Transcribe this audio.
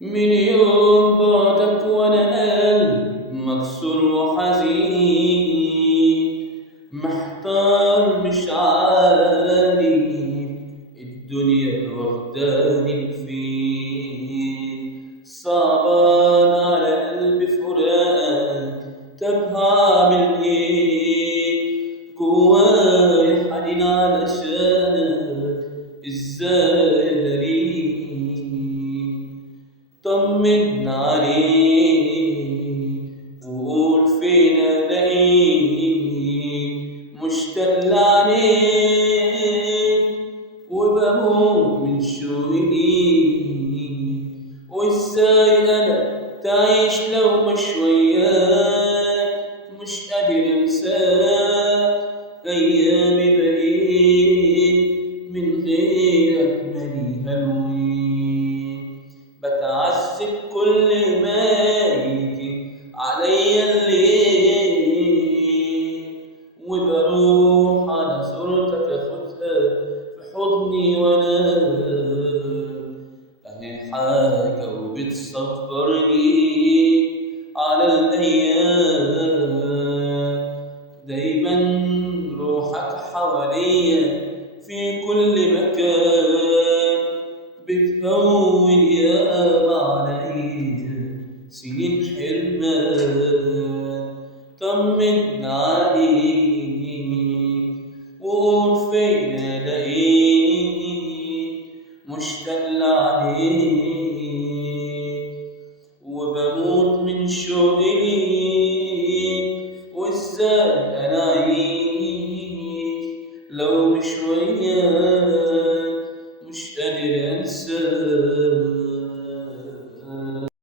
من يوم بعدك وانا قلبي مكسور وحزين، محتار مش عارف الدنيا واخداني لفين. صعبان على قلبي فراقك، طب هعمل ايه؟ جوايا حنين علشانك، ازاي اداريه؟ طمن عليك وقول فين الاقيك، مشتاق لعينيك وبموت من شوقي ليك. وازاي انا تعيش لو مش وياك، مش قادر انساك، ايامي بقيت من غيرك ماليها الوين. بتعذب كل ما يجي عليا الليل، وبروح على صورتك اخدها في حضني وانام. اهي حاجة وبتصبرني على الايام، دايما روحك حواليا في كل مكان، بتهون ياما عليا سنين حرمان. طمن عليك وقول فين الاقيك، مشتاق لعليك